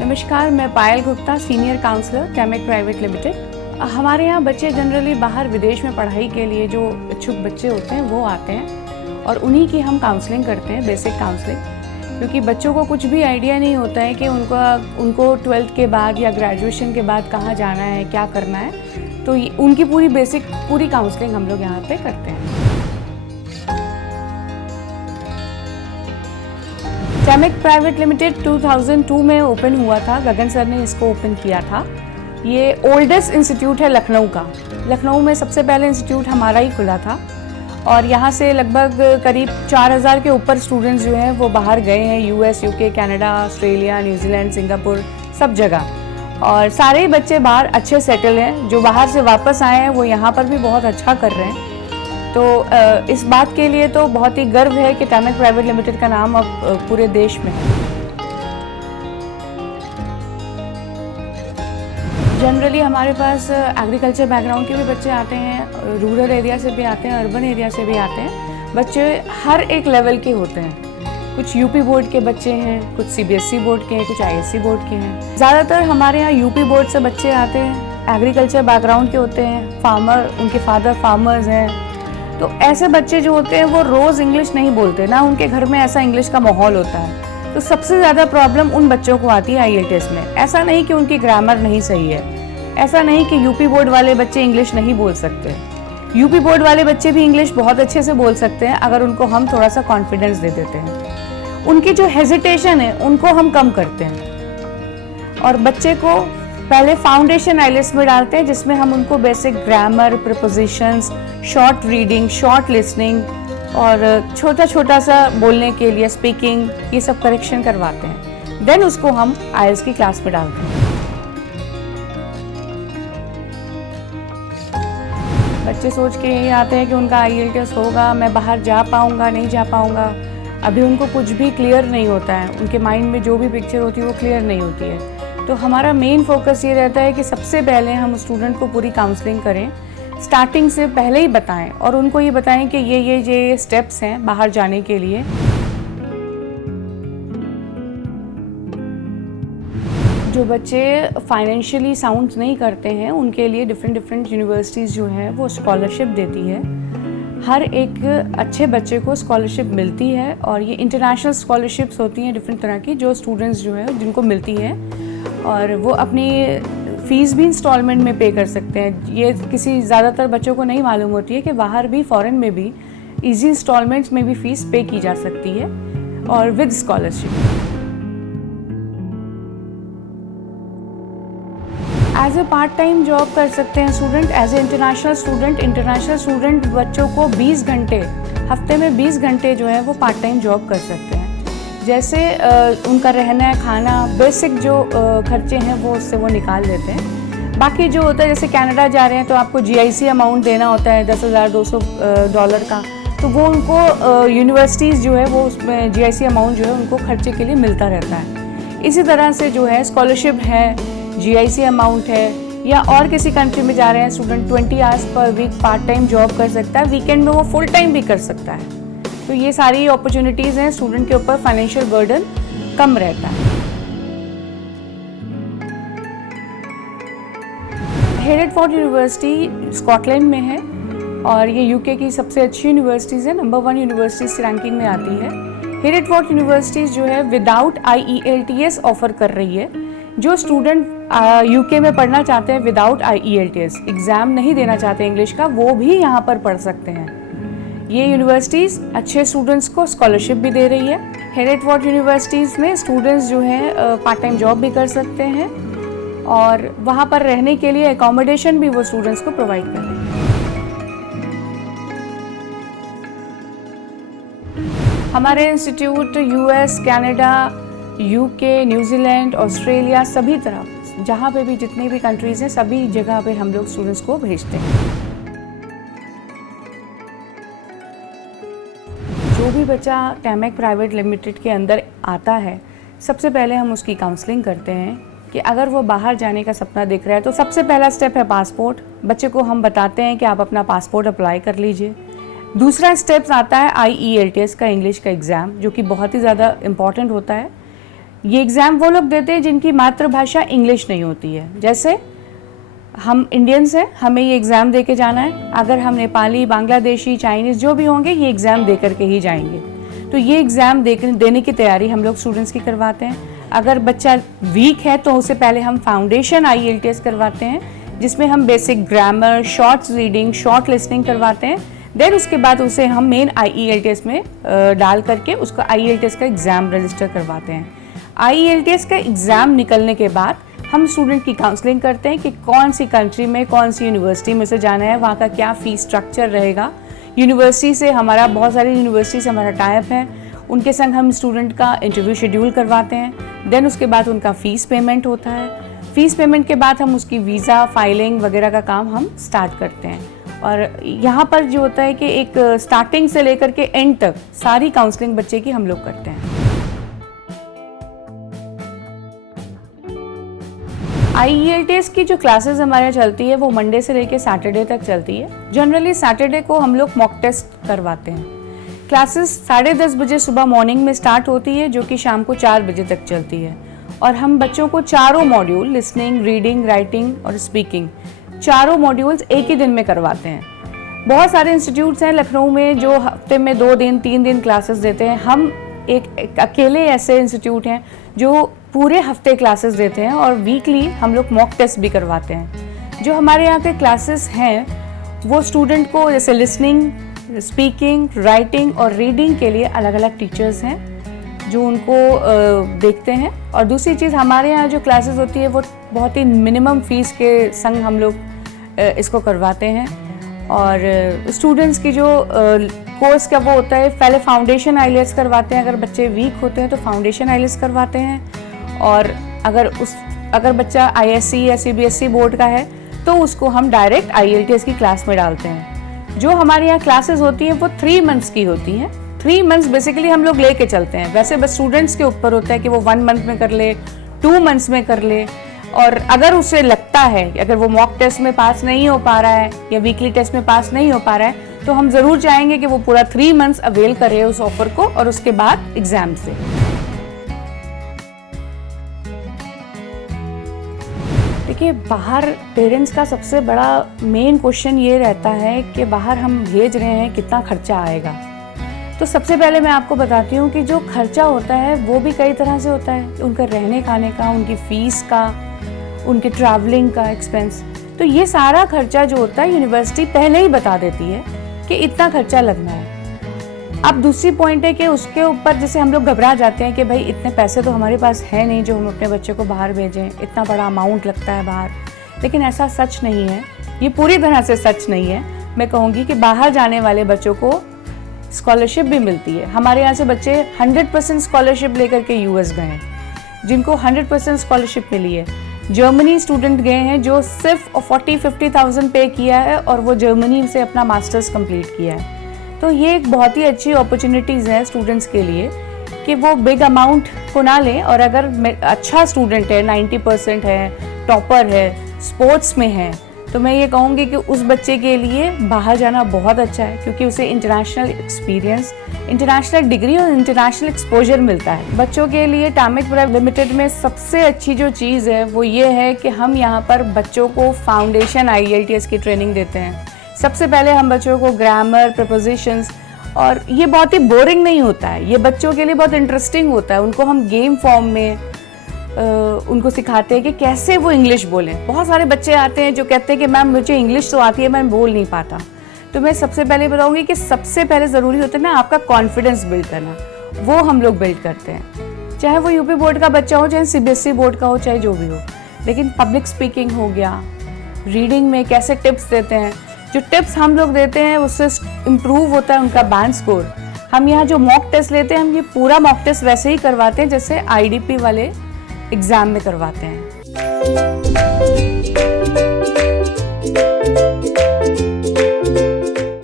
नमस्कार, मैं Payal Gupta, senior counsellor टैमेक प्राइवेट लिमिटेड। हमारे यहाँ बच्चे जनरली बाहर विदेश में पढ़ाई के लिए जो इच्छुक बच्चे होते हैं वो आते हैं और उन्हीं की हम काउंसलिंग करते हैं, बेसिक काउंसलिंग। क्योंकि बच्चों को कुछ भी आइडिया नहीं होता है कि उनको 12th के बाद या ग्रेजुएशन के बाद कहाँ जाना है, क्या करना है, तो उनकी पूरी काउंसलिंग हम लोग यहाँ पे करते हैं। टैमेक प्राइवेट लिमिटेड 2002 में ओपन हुआ था। गगन सर ने इसको ओपन किया था। ये ओल्डेस्ट इंस्टीट्यूट है लखनऊ का। लखनऊ में सबसे पहले इंस्टीट्यूट हमारा ही खुला था और यहाँ से लगभग करीब 4000 के ऊपर स्टूडेंट्स जो हैं वो बाहर गए हैं, US, UK, Canada, Australia, New Zealand, Singapore, सब जगह। और सारे ही बच्चे बाहर अच्छे सेटल हैं। जो बाहर से वापस आए हैं वो यहाँ पर भी बहुत अच्छा कर रहे हैं। तो इस बात के लिए तो बहुत ही गर्व है कि टैमेक प्राइवेट लिमिटेड का नाम अब पूरे देश में है। जनरली हमारे पास एग्रीकल्चर बैकग्राउंड के भी बच्चे आते हैं, रूरल एरिया से भी आते हैं, अर्बन एरिया से भी आते हैं। बच्चे हर एक लेवल के होते हैं। कुछ यूपी बोर्ड के बच्चे हैं, कुछ सीबीएसई बोर्ड के हैं, कुछ आईएससी बोर्ड के हैं। ज़्यादातर हमारे यहाँ यूपी बोर्ड से बच्चे आते हैं, एग्रीकल्चर बैकग्राउंड के होते हैं, फार्मर, उनके फादर फार्मर्स हैं। तो ऐसे बच्चे जो होते हैं वो रोज़ इंग्लिश नहीं बोलते, ना उनके घर में ऐसा इंग्लिश का माहौल होता है। तो सबसे ज़्यादा प्रॉब्लम उन बच्चों को आती है आईएलटीएस में। ऐसा नहीं कि उनकी ग्रामर नहीं सही है, ऐसा नहीं कि यूपी बोर्ड वाले बच्चे इंग्लिश नहीं बोल सकते। यूपी बोर्ड वाले बच्चे भी इंग्लिश बहुत अच्छे से बोल सकते हैं अगर उनको हम थोड़ा सा कॉन्फिडेंस दे देते हैं। उनकी जो हेजिटेशन है उनको हम कम करते हैं और बच्चे को पहले फाउंडेशन आइलेट्स में डालते हैं, जिसमें हम उनको basic grammar, prepositions, short reading, short listening और छोटा छोटा सा बोलने के लिए स्पीकिंग, ये सब करेक्शन करवाते हैं। देन उसको हम आईएलटीएस की क्लास में डालते हैं। बच्चे सोच के यही आते हैं कि उनका आईएलटीएस होगा, मैं बाहर जा पाऊंगा, नहीं जा पाऊंगा। अभी उनको कुछ भी क्लियर नहीं होता है, उनके माइंड में जो भी पिक्चर होती है वो क्लियर नहीं होती है। तो हमारा मेन फोकस ये रहता है कि सबसे पहले हम स्टूडेंट को पूरी काउंसलिंग करें, स्टार्टिंग से पहले ही बताएं और उनको ये बताएं कि ये स्टेप्स हैं बाहर जाने के लिए। जो बच्चे फाइनेंशियली साउंड नहीं करते हैं उनके लिए डिफरेंट यूनिवर्सिटीज़ जो है वो स्कॉलरशिप देती है। हर एक अच्छे बच्चे को स्कॉलरशिप मिलती है और ये इंटरनेशनल स्कॉलरशिप्स होती हैं डिफरेंट तरह की, जो स्टूडेंट्स जो है जिनको मिलती है और वो अपनी फ़ीस भी इंस्टॉलमेंट में पे कर सकते हैं। ये किसी ज़्यादातर बच्चों को नहीं मालूम होती है कि बाहर भी, फॉरेन में भी इजी इंस्टॉलमेंट्स में भी फ़ीस पे की जा सकती है और with scholarship. As a part time job कर सकते हैं student. As a international student बच्चों को 20 घंटे, हफ्ते में 20 घंटे जो है वो पार्ट टाइम जॉब कर सकते हैं। जैसे उनका रहना, खाना, बेसिक जो खर्चे हैं वो उससे वो निकाल लेते हैं। बाकी जो होता है, जैसे कनाडा जा रहे हैं तो आपको जीआईसी अमाउंट देना होता है $10,200 का, तो वो उनको यूनिवर्सिटीज़ जो है वो उसमें जीआईसी अमाउंट जो है उनको खर्चे के लिए मिलता रहता है। इसी तरह से जो है स्कॉलरशिप है, जीआईसी अमाउंट है, या और किसी कंट्री में जा रहे हैं student 20 hours per week part time job कर सकता है। वीकेंड में वो फुल टाइम भी कर सकता है। तो ये सारी अपॉर्चुनिटीज़ हैं, स्टूडेंट के ऊपर फाइनेंशियल बर्डन कम रहता है। हेरेडफोर्ड यूनिवर्सिटी स्कॉटलैंड में है और ये यूके की सबसे अच्छी यूनिवर्सिटीज़ है, नंबर 1 यूनिवर्सिटीज़ रैंकिंग में आती है। हेरेडफोर्ड यूनिवर्सिटीज़ जो है विदाउट IELTS ऑफर कर रही है। जो स्टूडेंट यूके में पढ़ना चाहते हैं विदाउट IELTS, एग्ज़ाम नहीं देना चाहते इंग्लिश का, वो भी यहाँ पर पढ़ सकते हैं। ये यूनिवर्सिटीज़ अच्छे स्टूडेंट्स को स्कॉलरशिप भी दे रही है। हेरेडफोर्ड यूनिवर्सिटीज़ में स्टूडेंट्स जो हैं पार्ट टाइम जॉब भी कर सकते हैं और वहाँ पर रहने के लिए एकोमोडेशन भी वो स्टूडेंट्स को प्रोवाइड कर रही है। हमारे institute US, Canada, UK, New Zealand, Australia, सभी तरफ जहाँ पे भी जितनी भी कंट्रीज़ हैं सभी जगह पे हम लोग स्टूडेंट्स को भेजते हैं। जो भी बच्चा टैमेक प्राइवेट लिमिटेड के अंदर आता है, सबसे पहले हम उसकी काउंसलिंग करते हैं कि अगर वो बाहर जाने का सपना देख रहा है तो सबसे पहला स्टेप है पासपोर्ट। बच्चे को हम बताते हैं कि आप अपना पासपोर्ट अप्लाई कर लीजिए। दूसरा स्टेप्स आता है IELTS का, इंग्लिश का एग्ज़ाम, जो कि बहुत ही ज़्यादा इम्पॉर्टेंट होता है। ये एग्ज़ाम वो लोग देते हैं जिनकी मातृभाषा इंग्लिश नहीं होती है। जैसे हम इंडियंस हैं, हमें ये एग्ज़ाम दे के जाना है। अगर हम नेपाली, बांग्लादेशी, चाइनीज़ जो भी होंगे, ये एग्ज़ाम दे करके ही जाएंगे। तो ये एग्ज़ाम देने की तैयारी हम लोग स्टूडेंट्स की करवाते हैं। अगर बच्चा वीक है तो उससे पहले हम फाउंडेशन IELTS करवाते हैं, जिसमें हम basic grammar, shorts reading, short listening करवाते हैं। देन उसके बाद उसे हम मेन IELTS में डाल करके उसका IELTS का एग्ज़ाम रजिस्टर करवाते हैं। IELTS का एग्ज़ाम निकलने के बाद हम स्टूडेंट की काउंसलिंग करते हैं कि कौन सी कंट्री में, कौन सी यूनिवर्सिटी में से जाना है, वहाँ का क्या फ़ीस स्ट्रक्चर रहेगा। यूनिवर्सिटी से हमारा, बहुत सारी यूनिवर्सिटी से हमारा टाइप है, उनके संग हम स्टूडेंट का इंटरव्यू शेड्यूल करवाते हैं। देन उसके बाद उनका फ़ीस पेमेंट होता है। फ़ीस पेमेंट के बाद हम उसकी वीज़ा फाइलिंग वगैरह का काम हम स्टार्ट करते हैं। और यहाँ पर जो होता है कि एक स्टार्टिंग से लेकर के एंड तक सारी काउंसलिंग बच्चे की हम लोग करते हैं। IELTS की जो क्लासेस हमारे यहाँ चलती है वो मंडे से लेकर सैटरडे तक चलती है। जनरली सैटरडे को हम लोग मॉक टेस्ट करवाते हैं। क्लासेस 10:30 बजे सुबह मॉर्निंग में स्टार्ट होती है, जो कि शाम को 4 बजे तक चलती है। और हम बच्चों को चारों मॉड्यूल, लिसनिंग, रीडिंग, राइटिंग और स्पीकिंग, चारों मॉड्यूल्स एक ही दिन में करवाते हैं। बहुत सारे इंस्टीट्यूट्स हैं लखनऊ में जो हफ्ते में 2 दिन 3 दिन क्लासेस देते हैं। हम एक अकेले ऐसे इंस्टीट्यूट हैं जो पूरे हफ्ते क्लासेस देते हैं और वीकली हम लोग मॉक टेस्ट भी करवाते हैं। जो हमारे यहाँ के क्लासेस हैं वो स्टूडेंट को जैसे लिसनिंग, स्पीकिंग, राइटिंग और रीडिंग के लिए अलग अलग टीचर्स हैं जो उनको देखते हैं। और दूसरी चीज़, हमारे यहाँ जो क्लासेस होती है वो बहुत ही मिनिमम फीस के संग हम लोग इसको करवाते हैं। और स्टूडेंट्स की जो कोर्स का वो होता है, पहले फाउंडेशन IELTS करवाते हैं। अगर बच्चे वीक होते हैं तो फाउंडेशन IELTS करवाते हैं। और अगर बच्चा ISC या CBSE बोर्ड का है तो उसको हम डायरेक्ट IELTS की क्लास में डालते हैं। जो हमारे यहाँ क्लासेस होती हैं वो 3 मंथ्स की होती हैं। 3 मंथ्स बेसिकली हम लोग लेके चलते हैं। वैसे बस स्टूडेंट्स के ऊपर होता है कि वो 1 मंथ में कर ले, 2 मंथ्स में कर ले। और अगर उसे लगता है कि अगर वो मॉक टेस्ट में पास नहीं हो पा रहा है या वीकली टेस्ट में पास नहीं हो पा रहा है, तो हम ज़रूर चाहेंगे कि वो पूरा 3 मंथ्स अवेल करे उस ऑफर को और उसके बाद एग्जाम से। देखिए, बाहर पेरेंट्स का सबसे बड़ा मेन क्वेश्चन ये रहता है कि बाहर हम भेज रहे हैं, कितना खर्चा आएगा। तो सबसे पहले मैं आपको बताती हूँ कि जो खर्चा होता है वो भी कई तरह से होता है। उनका रहने खाने का, उनकी फ़ीस का, उनके ट्रैवलिंग का एक्सपेंस। तो ये सारा खर्चा जो होता है यूनिवर्सिटी पहले ही बता देती है कि इतना खर्चा लगना है। अब दूसरी पॉइंट है कि उसके ऊपर जैसे हम लोग घबरा जाते हैं कि भाई इतने पैसे तो हमारे पास है नहीं जो हम अपने बच्चे को बाहर भेजें, इतना बड़ा अमाउंट लगता है बाहर। लेकिन ऐसा सच नहीं है, ये पूरी तरह से सच नहीं है। मैं कहूँगी कि बाहर जाने वाले बच्चों को स्कॉलरशिप भी मिलती है। हमारे यहाँ से बच्चे 100% स्कॉलरशिप लेकर के US गए हैं, जिनको 100% स्कॉलरशिप मिली है। जर्मनी स्टूडेंट गए हैं जो सिर्फ 40-50,000 पे किया है और वो जर्मनी से अपना मास्टर्स कंप्लीट किया है। तो ये एक बहुत ही अच्छी अपॉर्चुनिटीज़ है स्टूडेंट्स के लिए कि वो बिग अमाउंट को ना लें। और अगर अच्छा स्टूडेंट है, 90% है, टॉपर है, स्पोर्ट्स में है, तो मैं ये कहूँगी कि उस बच्चे के लिए बाहर जाना बहुत अच्छा है, क्योंकि उसे इंटरनेशनल एक्सपीरियंस, इंटरनेशनल डिग्री और इंटरनेशनल एक्सपोजर मिलता है। बच्चों के लिए टामिक प्राइवेट लिमिटेड में सबसे अच्छी जो चीज़ है वो ये है कि हम यहाँ पर बच्चों को फाउंडेशन IELTS की ट्रेनिंग देते हैं। सबसे पहले हम बच्चों को ग्रामर, प्रपोजिशंस, और ये बहुत ही बोरिंग नहीं होता है, ये बच्चों के लिए बहुत इंटरेस्टिंग होता है। उनको हम गेम फॉर्म में उनको सिखाते हैं कि कैसे वो इंग्लिश बोलें। बहुत सारे बच्चे आते हैं जो कहते हैं कि मैम मुझे इंग्लिश तो आती है, मैं बोल नहीं पाता। तो मैं सबसे पहले बताऊंगी कि सबसे पहले ज़रूरी होता है ना आपका कॉन्फिडेंस बिल्ड करना, वो हम लोग बिल्ड करते हैं। चाहे वो UP बोर्ड का बच्चा हो, चाहे CBSE बोर्ड का हो, चाहे जो भी हो। लेकिन पब्लिक स्पीकिंग हो गया, रीडिंग में कैसे टिप्स देते हैं, जो टिप्स हम लोग देते हैं उससे इम्प्रूव होता है उनका बैंड स्कोर। हम यहाँ जो मॉक टेस्ट लेते हैं, हम ये पूरा मॉक टेस्ट वैसे ही करवाते हैं जैसे IDP वाले एग्ज़ाम में करवाते हैं।